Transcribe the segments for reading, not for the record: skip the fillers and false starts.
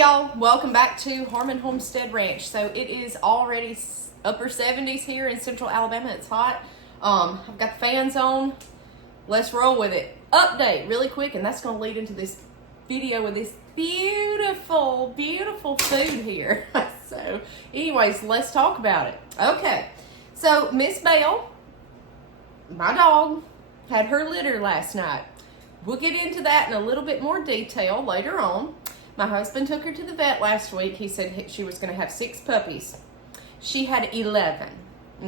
Hey y'all, welcome back to Homestead Ranch. So it is already upper 70s here in central Alabama. It's hot. I've got the fans on. Let's roll with it. Update really quick, and that's going to lead into this video with this beautiful, beautiful food here. So anyways, let's talk about it. Okay, so Miss Belle, my dog, had her litter last night. We'll get into that in a little bit more detail later on. My husband took her to the vet last week. He said she was going to have 6 puppies. She had 11.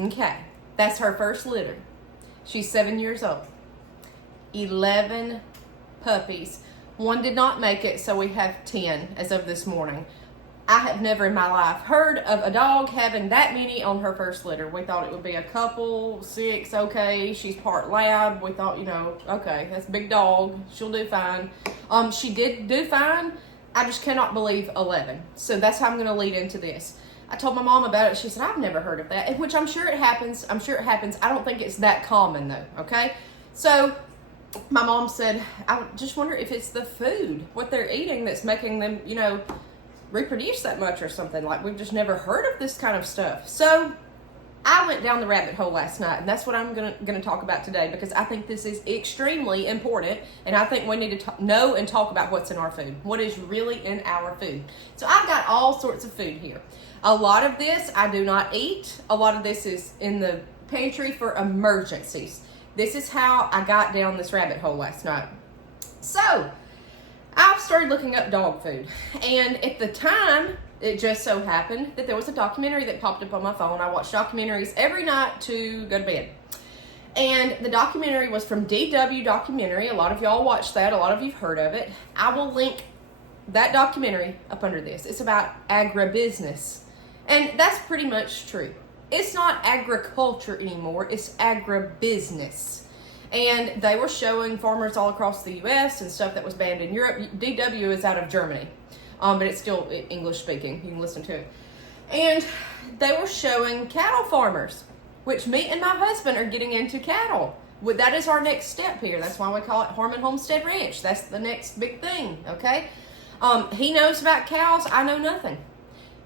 Okay, that's her first litter. She's 7 years old. 11 puppies. One did not make it, so we have 10 as of this morning. I have never in my life heard of a dog having that many on her first litter. We thought it would be a couple, 6, okay. She's part lab. We thought, okay, that's a big dog. She'll do fine. She did do fine. I just cannot believe 11. So that's how I'm going to lead into this. I told my mom about it. She said, I've never heard of that, which I'm sure it happens. I don't think it's that common though, okay? So my mom said, I just wonder if it's the food, what they're eating that's making them, reproduce that much or something. Like, we've just never heard of this kind of stuff. So I went down the rabbit hole last night, and that's what I'm gonna talk about today, because I think this is extremely important, and I think we need to know and talk about what's in our food, what is really in our food. So I've got all sorts of food here. A lot of this I do not eat. A lot of this is in the pantry for emergencies. This is how I got down this rabbit hole last night. So I started looking up dog food, and at the time, it just so happened that there was a documentary that popped up on my phone. I watch documentaries every night to go to bed. And the documentary was from DW Documentary. A lot of y'all watched that. A lot of you've heard of it. I will link that documentary up under this. It's about agribusiness. And that's pretty much true. It's not agriculture anymore. It's agribusiness. And they were showing farmers all across the U.S. and stuff that was banned in Europe. DW is out of Germany. But it's still English speaking. You can listen to it. And they were showing cattle farmers, which me and my husband are getting into cattle. That is our next step here. That's why we call it Homestead Ranch. That's the next big thing, okay? He knows about cows. I know nothing.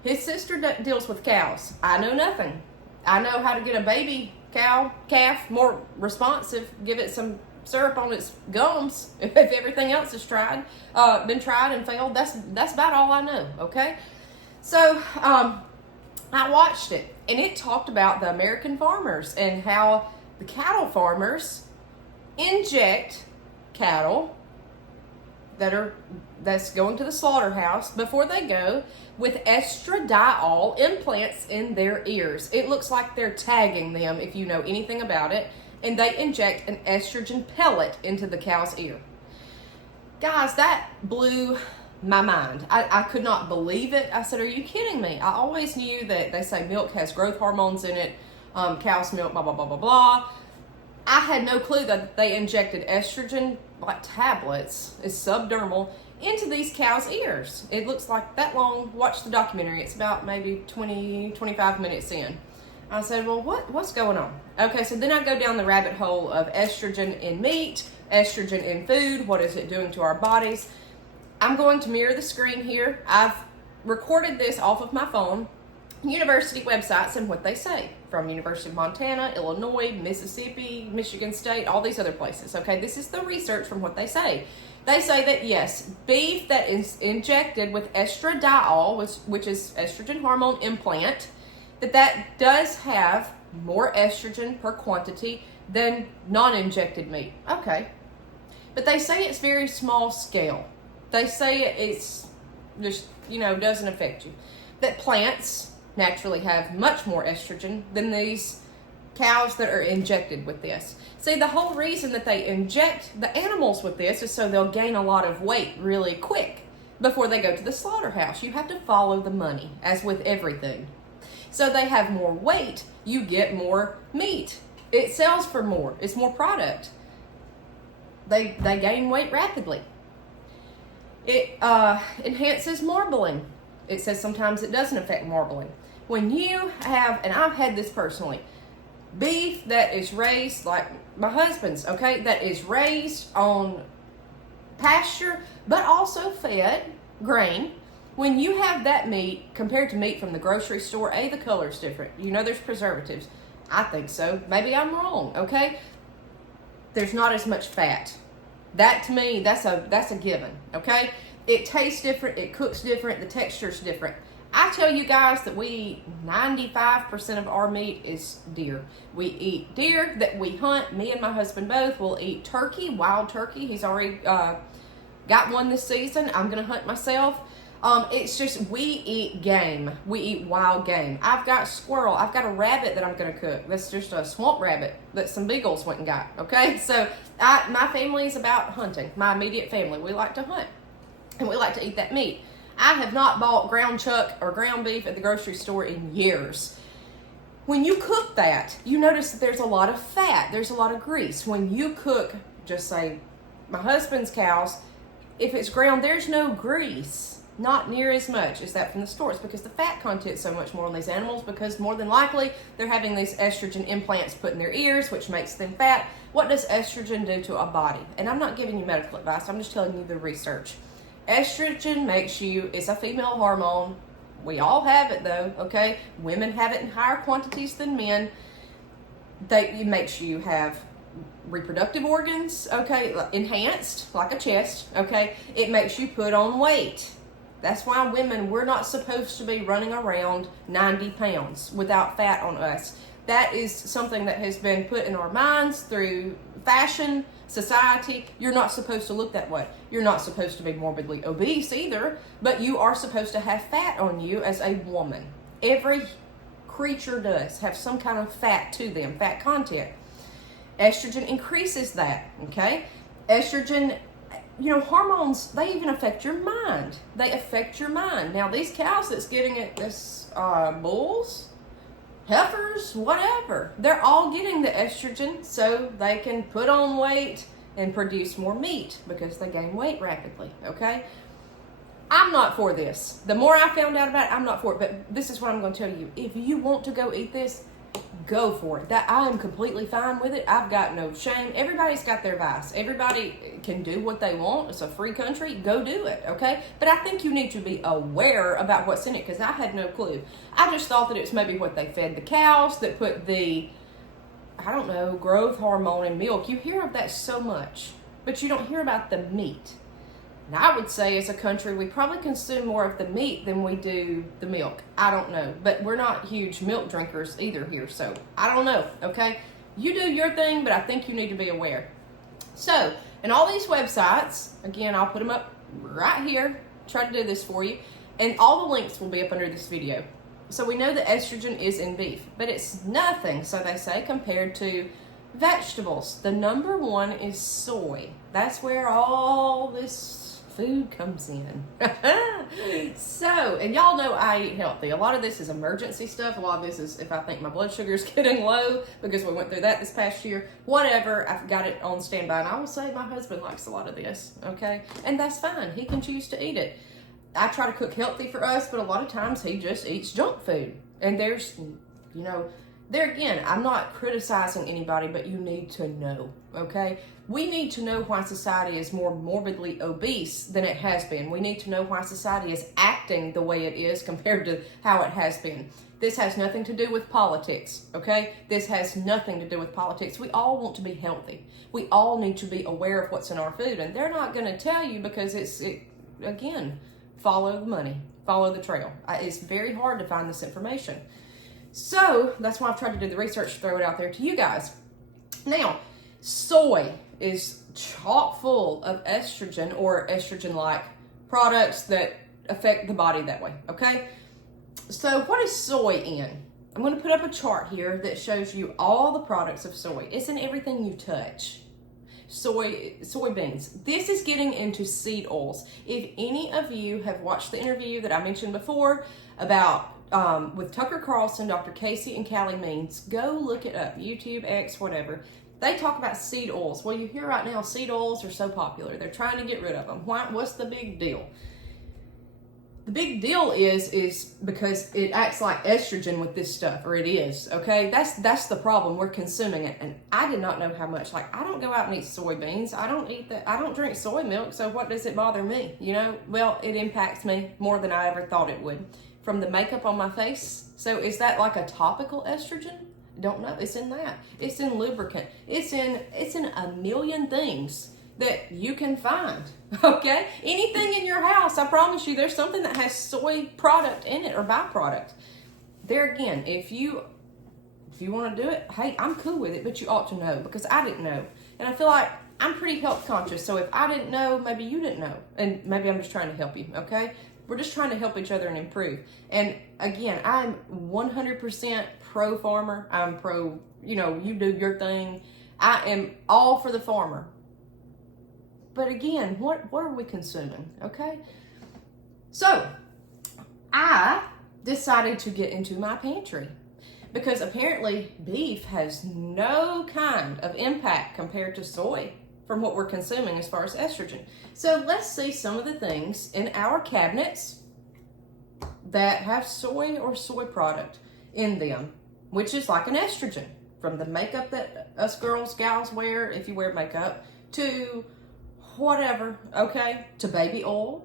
His sister deals with cows. I know nothing. I know how to get a baby calf more responsive, give it some syrup on its gums if everything else has been tried and failed. That's about all I know, okay? So I watched it, and it talked about the American farmers and how the cattle farmers inject cattle that's going to the slaughterhouse before they go with estradiol implants in their ears. It looks like they're tagging them, if you know anything about it. And they inject an estrogen pellet into the cow's ear. Guys, that blew my mind. I could not believe it. I said, are you kidding me? I always knew that they say milk has growth hormones in it, cow's milk, blah, blah, blah, blah, blah. I had no clue that they injected estrogen, like tablets, is subdermal, into these cows' ears. It looks like that long. Watch the documentary. It's about maybe 20, 25 minutes in. I said, well, what's going on? Okay, so then I go down the rabbit hole of estrogen in meat, estrogen in food. What is it doing to our bodies? I'm going to mirror the screen here. I've recorded this off of my phone, university websites and what they say from University of Montana, Illinois, Mississippi, Michigan State, all these other places. Okay, this is the research from what they say. They say that, yes, beef that is injected with estradiol, which is estrogen hormone implant, that does have more estrogen per quantity than non-injected meat. Okay. But they say it's very small scale. They say it's just, doesn't affect you. That plants naturally have much more estrogen than these cows that are injected with this. See, the whole reason that they inject the animals with this is so they'll gain a lot of weight really quick before they go to the slaughterhouse. You have to follow the money, as with everything. So they have more weight, you get more meat. It sells for more. It's more product. They gain weight rapidly. It enhances marbling. It says sometimes it doesn't affect marbling. When you have, and I've had this personally, beef that is raised, like my husband's, okay, that is raised on pasture, but also fed grain, When you have that meat compared to meat from the grocery store, A, the color's different. You know there's preservatives. I think so. Maybe I'm wrong, okay? There's not as much fat. That, to me, that's a given, okay? It tastes different. It cooks different. The texture's different. I tell you guys that we eat 95% of our meat is deer. We eat deer that we hunt. Me and my husband both will eat turkey, wild turkey. He's already got one this season. I'm going to hunt myself. It's just, we eat game. We eat wild game. I've got squirrel. I've got a rabbit that I'm going to cook. That's just a swamp rabbit that some beagles went and got, okay? So my family is about hunting. My immediate family, we like to hunt. And we like to eat that meat. I have not bought ground chuck or ground beef at the grocery store in years. When you cook that, you notice that there's a lot of fat. There's a lot of grease. When you cook, just say, my husband's cows, if it's ground, there's no grease. Not near as much as that from the stores, because the fat content's so much more on these animals, because more than likely they're having these estrogen implants put in their ears, which makes them fat. What does estrogen do to a body? And I'm not giving you medical advice. I'm just telling you the research. Estrogen makes you, it's a female hormone. We all have it though, okay? Women have it in higher quantities than men. It makes you have reproductive organs, okay, enhanced, like a chest, okay? It makes you put on weight. That's why women, we're not supposed to be running around 90 pounds without fat on us. That is something that has been put in our minds through fashion, society. You're not supposed to look that way. You're not supposed to be morbidly obese either, but you are supposed to have fat on you as a woman. Every creature does have some kind of fat to them, fat content. Estrogen increases that, okay? Estrogen, you know, hormones, they even affect your mind. They affect your mind. Now, these cows that's getting it, this bulls, heifers, whatever, they're all getting the estrogen so they can put on weight and produce more meat because they gain weight rapidly, okay? I'm not for this. The more I found out about it, I'm not for it, but this is what I'm going to tell you. If you want to go eat this, go for it. That I am completely fine with it. I've got no shame. Everybody's got their vice. Everybody can do what they want. It's a free country. Go do it, okay? But I think you need to be aware about what's in it, because I had no clue. I just thought that it was maybe what they fed the cows that put the, I don't know, growth hormone in milk. You hear of that so much, but you don't hear about the meat. And I would say as a country, we probably consume more of the meat than we do the milk. I don't know. But we're not huge milk drinkers either here. So I don't know, okay? You do your thing, but I think you need to be aware. So, and all these websites, again, I'll put them up right here. Try to do this for you. And all the links will be up under this video. So we know that estrogen is in beef, but it's nothing, so they say, compared to vegetables. The number one is soy. That's where all this food comes in. So, and y'all know I eat healthy. A lot of this is emergency stuff. A lot of this is if I think my blood sugar is getting low, because we went through that this past year. Whatever, I've got it on standby. And I will say my husband likes a lot of this, okay? And that's fine. He can choose to eat it. I try to cook healthy for us, but a lot of times he just eats junk food. And there's, you know, there again, I'm not criticizing anybody, but you need to know, okay? We need to know why society is more morbidly obese than it has been. We need to know why society is acting the way it is compared to how it has been. This has nothing to do with politics, okay? This has nothing to do with politics. We all want to be healthy. We all need to be aware of what's in our food, and they're not going to tell you because again, follow the money, follow the trail. It's very hard to find this information. So that's why I've tried to do the research to throw it out there to you guys. Now, soy is chock full of estrogen or estrogen-like products that affect the body that way, okay? So what is soy in? I'm going to put up a chart here that shows you all the products of soy. It's in everything you touch. Soybeans. This is getting into seed oils. If any of you have watched the interview that I mentioned before about with Tucker Carlson, Dr. Casey and Callie Means, go look it up. YouTube, X, whatever. They talk about seed oils. Well, you hear right now seed oils are so popular. They're trying to get rid of them. Why? What's the big deal? The big deal is because it acts like estrogen with this stuff, or it is, okay? That's the problem. We're consuming it. And I did not know how much. Like, I don't go out and eat soybeans. I don't drink soy milk, so what does it bother me? You know? Well, it impacts me more than I ever thought it would. From the makeup on my face. So is that like a topical estrogen? Don't know. It's in that. It's in lubricant. It's in a million things that you can find, okay? Anything in your house, I promise you, there's something that has soy product in it or byproduct. There again, if you want to do it, hey, I'm cool with it, but you ought to know, because I didn't know. And I feel like I'm pretty health conscious, so if I didn't know, maybe you didn't know. And maybe I'm just trying to help you, okay? We're just trying to help each other and improve. And again, I'm 100% pro farmer. I'm pro, you do your thing. I am all for the farmer. But again, what are we consuming, okay? So, I decided to get into my pantry because apparently beef has no kind of impact compared to soy from what we're consuming as far as estrogen. So let's see some of the things in our cabinets that have soy or soy product in them, which is like an estrogen, from the makeup that us girls, gals wear, if you wear makeup, to whatever, okay, to baby oil,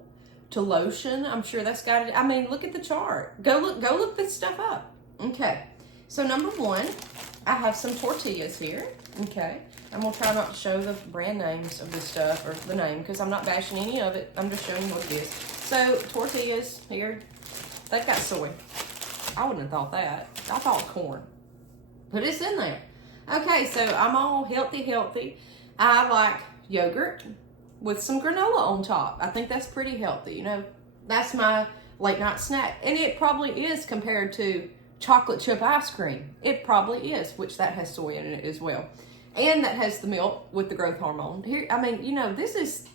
to lotion. I'm sure that's got it. I mean, look at the chart. Go look this stuff up. Okay, so number one, I have some tortillas here. Okay, I'm gonna try not to show the brand names of this stuff, or the name, because I'm not bashing any of it. I'm just showing you what it is. So tortillas here, they've got soy. I wouldn't have thought that. I thought corn, but it's in there. Okay, so I'm all healthy. I like yogurt with some granola on top. I think that's pretty healthy. That's my late night snack. And it probably is compared to chocolate chip ice cream. It probably is, which that has soy in it as well. And that has the milk with the growth hormone. Here, I mean, this is,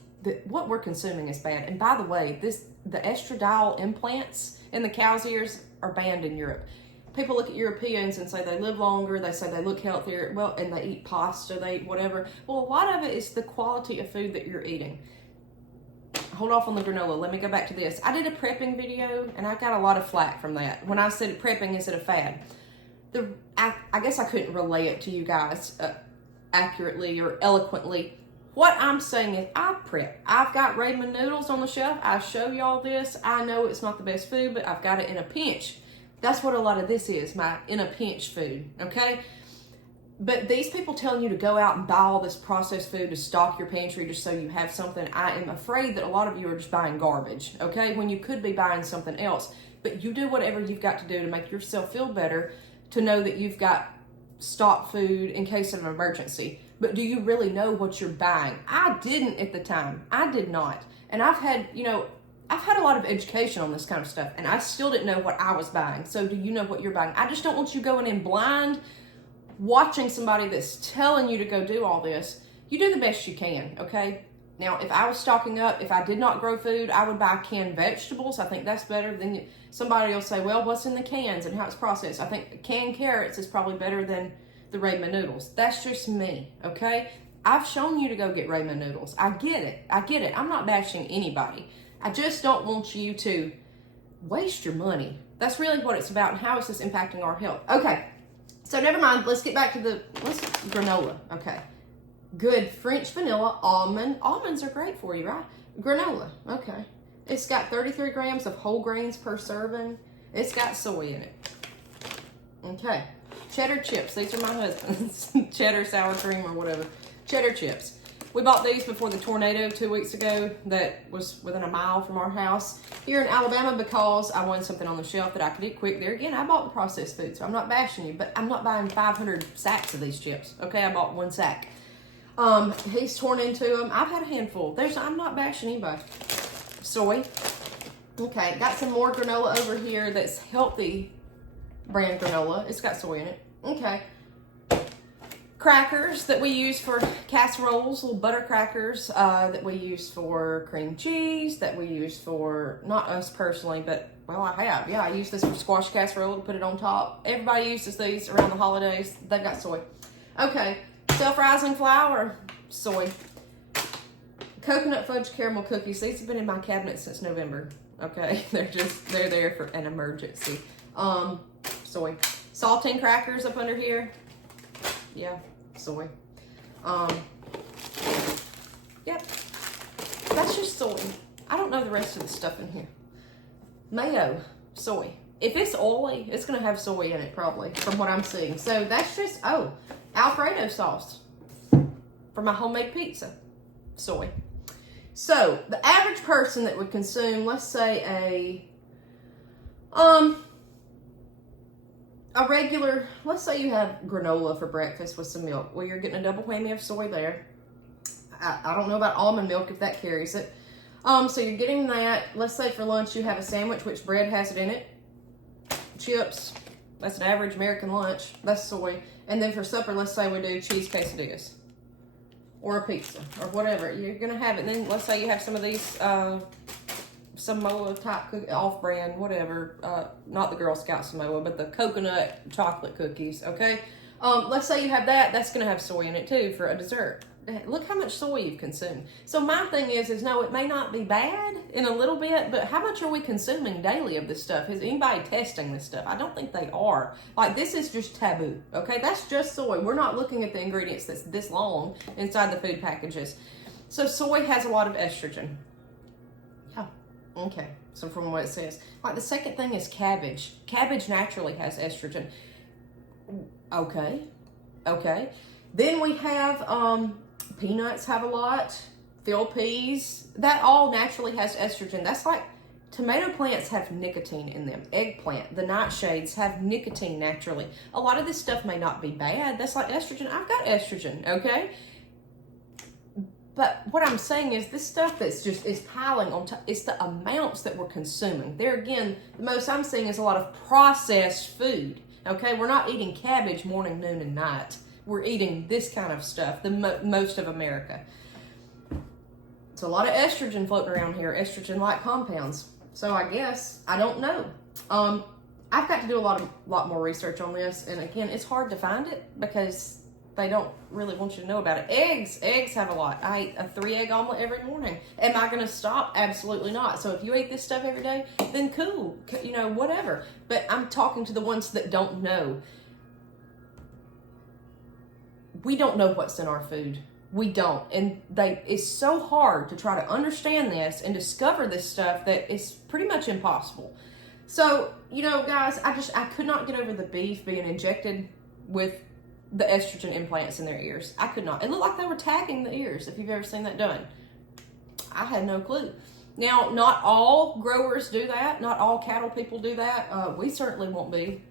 what we're consuming is bad. And by the way, the estradiol implants in the cow's ears are banned in Europe. People look at Europeans and say they live longer, they say they look healthier, well, and they eat pasta, they eat whatever. Well, a lot of it is the quality of food that you're eating. Hold off on the granola. Let me go back to this. I did a prepping video, and I got a lot of flack from that. When I said prepping instead of fad. I guess I couldn't relay it to you guys accurately or eloquently. What I'm saying is I prep. I've got ramen noodles on the shelf. I show y'all this. I know it's not the best food, but I've got it in a pinch. That's what a lot of this is, my in a pinch food, okay? But these people telling you to go out and buy all this processed food to stock your pantry just so you have something, I am afraid that a lot of you are just buying garbage, okay? When you could be buying something else. But you do whatever you've got to do to make yourself feel better, to know that you've got stock food in case of an emergency. But do you really know what you're buying? I didn't at the time. I did not. And I've had a lot of education on this kind of stuff, and I still didn't know what I was buying. So do you know what you're buying? I just don't want you going in blind, watching somebody that's telling you to go do all this. You do the best you can, okay? Now, if I was stocking up, if I did not grow food, I would buy canned vegetables. I think that's better than somebody will say, well, what's in the cans and how it's processed? I think canned carrots is probably better than the ramen noodles. That's just me, okay? I've shown you to go get ramen noodles. I get it. I'm not bashing anybody. I just don't want you to waste your money. That's really what it's about, and how is this impacting our health. Okay, so never mind. Let's get back to granola. Okay, good French vanilla almond. Almonds are great for you, right? Granola. Okay, it's got 33 grams of whole grains per serving. It's got soy in it. Okay, cheddar chips. These are my husband's. Cheddar sour cream or whatever. Cheddar chips. We bought these before the tornado 2 weeks ago that was within a mile from our house here in Alabama, because I wanted something on the shelf that I could eat quick. There again, I bought the processed food, so I'm not bashing you, but I'm not buying 500 sacks of these chips. Okay, I bought one sack. He's torn into them. I've had a handful. I'm not bashing anybody. Soy. Okay, got some more granola over here that's healthy brand granola. It's got soy in it. Okay. Crackers that we use for casseroles, little butter crackers that we use for cream cheese, that we use for, not us personally, but, well, I have. Yeah, I use this for squash casserole to put it on top. Everybody uses these around the holidays. They've got soy. Okay, self-rising flour, soy. Coconut fudge caramel cookies. These have been in my cabinet since November. Okay, they're there for an emergency. Soy. Saltine crackers up under here. Yeah, soy. Yep. That's just soy. I don't know the rest of the stuff in here. Mayo, soy. If it's oily, it's gonna have soy in it probably, from what I'm seeing. So that's just, oh, Alfredo sauce for my homemade pizza, soy. So the average person that would consume, let's say a regular, let's say you have granola for breakfast with some milk. Well, you're getting a double whammy of soy there. I don't know about almond milk if that carries it. So you're getting that. Let's say for lunch you have a sandwich, which bread has it in it. Chips, that's an average American lunch. That's soy. And then for supper, let's say we do cheese quesadillas. Or a pizza, or whatever. You're going to have it. And then let's say you have some of these Samoa type off-brand, whatever. Not the Girl Scout Samoa, but the coconut chocolate cookies, okay? Let's say you have that. That's going to have soy in it too for a dessert. Look how much soy you've consumed. So my thing is no, it may not be bad in a little bit, but how much are we consuming daily of this stuff? Is anybody testing this stuff? I don't think they are. Like, this is just taboo, okay? That's just soy. We're not looking at the ingredients that's this long inside the food packages. So soy has a lot of estrogen. Yeah, okay. So from what it says. Like, the second thing is cabbage. Cabbage naturally has estrogen. Okay. Then we have, peanuts have a lot, field peas, that all naturally has estrogen. That's like tomato plants have nicotine in them. Eggplant, the nightshades have nicotine naturally. A lot of this stuff may not be bad. That's like estrogen. I've got estrogen, okay? But what I'm saying is this stuff that's just is piling on top. It's the amounts that we're consuming. There again, the most I'm seeing is a lot of processed food, okay? We're not eating cabbage morning, noon, and night. We're eating this kind of stuff, most of America. It's a lot of estrogen floating around here, estrogen-like compounds. So I guess, I don't know. I've got to do a lot more research on this, and again, it's hard to find it because they don't really want you to know about it. Eggs have a lot. I eat a 3-egg omelet every morning. Am I going to stop? Absolutely not. So if you eat this stuff every day, then cool, whatever. But I'm talking to the ones that don't know. We don't know what's in our food. We don't. And it's so hard to try to understand this and discover this stuff that it's pretty much impossible. So, guys, I could not get over the beef being injected with the estrogen implants in their ears. I could not. It looked like they were tagging the ears, if you've ever seen that done. I had no clue. Now, not all growers do that. Not all cattle people do that. We certainly won't be.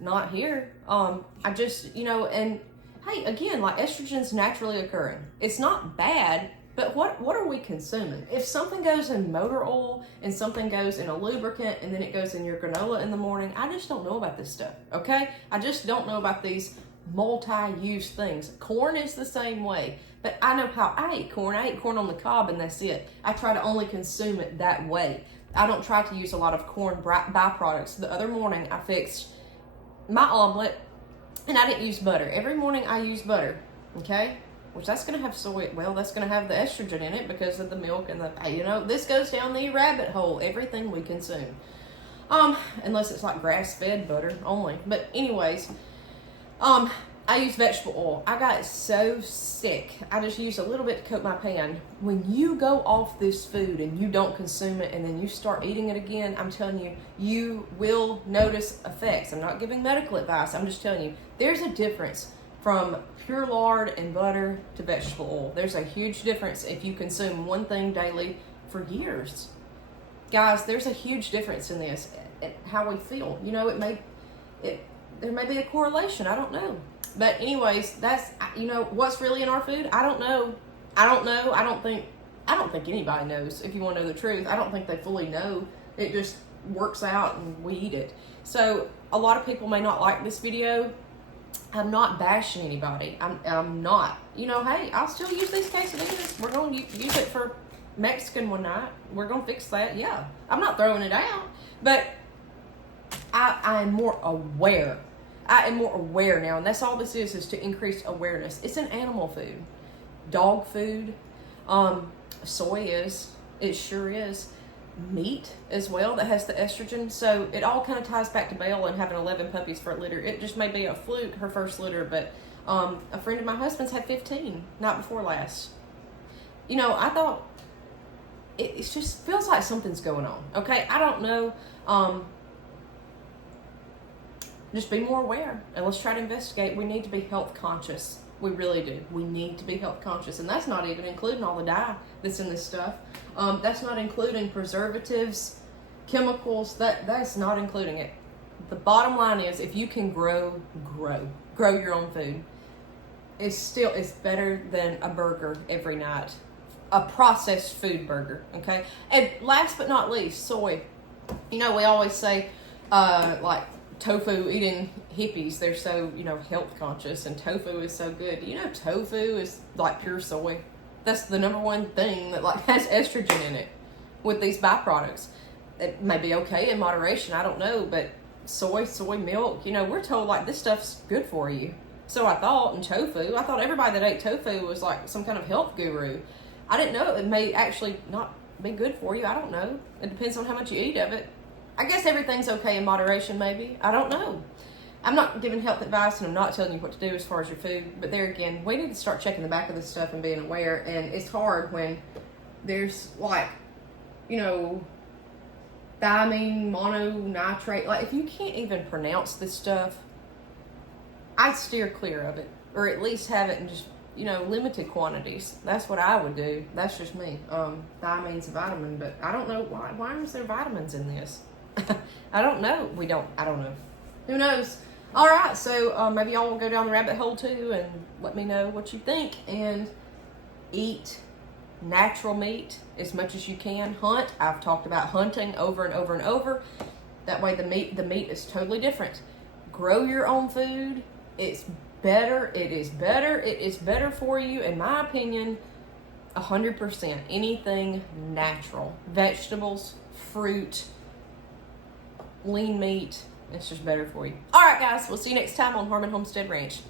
Not here. And hey, again, like, estrogen's naturally occurring. It's not bad, but what are we consuming? If something goes in motor oil and something goes in a lubricant and then it goes in your granola in the morning, I just don't know about this stuff, okay? I just don't know about these multi-use things. Corn is the same way, but I know how I ate corn. I ate corn on the cob and that's it. I try to only consume it that way. I don't try to use a lot of corn byproducts. The other morning I fixed my omelet, and I didn't use butter. Every morning I use butter, okay? Which that's going to have soy. Well, that's going to have the estrogen in it because of the milk and this goes down the rabbit hole. Everything we consume. Unless it's like grass-fed butter only. But anyways, I use vegetable oil. I got so sick. I just used a little bit to coat my pan. When you go off this food and you don't consume it and then you start eating it again, I'm telling you, you will notice effects. I'm not giving medical advice. I'm just telling you, there's a difference from pure lard and butter to vegetable oil. There's a huge difference if you consume one thing daily for years. Guys, there's a huge difference in this, how we feel. There may be a correlation. I don't know. But anyways, that's, what's really in our food? I don't know. I don't think anybody knows, if you want to know the truth. I don't think they fully know. It just works out and we eat it. So a lot of people may not like this video. I'm not bashing anybody. I'm not. Hey, I'll still use these quesadillas. We're going to use it for Mexican one night. We're going to fix that. Yeah. I'm not throwing it out. But I am more aware. I am more aware now, and that's all this is to increase awareness. It's an animal food. Dog food. Soy is. It sure is. meat as well that has the estrogen. So it all kind of ties back to Belle and having 11 puppies for a litter. It just may be a fluke, her first litter, but a friend of my husband's had 15, night before last. You know, I thought, it just feels like something's going on, okay? I don't know. Just be more aware, and let's try to investigate. We need to be health conscious. We really do. We need to be health conscious, and that's not even including all the dye that's in this stuff. That's not including preservatives, chemicals. That's not including it. The bottom line is, if you can grow your own food. It's better than a burger every night, a processed food burger. Okay, and last but not least, soy. You know, we always say, like, tofu eating hippies, they're so, you know, health conscious, and tofu is so good. You know, tofu is like pure soy. That's the number one thing that like has estrogen in it with these byproducts. It may be okay in moderation, I don't know, but soy milk, you know, we're told like this stuff's good for you. So I thought, and tofu, I thought everybody that ate tofu was like some kind of health guru. I didn't know it may actually not be good for you. I don't know. It depends on how much you eat of it. I guess everything's okay in moderation, maybe. I don't know. I'm not giving health advice, and I'm not telling you what to do as far as your food. But there again, we need to start checking the back of this stuff and being aware. And it's hard when there's, like, you know, thiamine, mononitrate. Like, if you can't even pronounce this stuff, I'd steer clear of it. Or at least have it in just, you know, limited quantities. That's what I would do. That's just me. Thiamine's a vitamin, but I don't know why is there vitamins in this? I don't know. I don't know. Who knows? All right, so maybe y'all will go down the rabbit hole too and let me know what you think. And eat natural meat as much as you can. Hunt. I've talked about hunting over and over and over. That way the meat is totally different. Grow your own food. It's better. It is better. It is better for you, in my opinion, 100%. Anything natural. Vegetables, fruit, lean meat. It's just better for you. All right, guys. We'll see you next time on Homestead Ranch.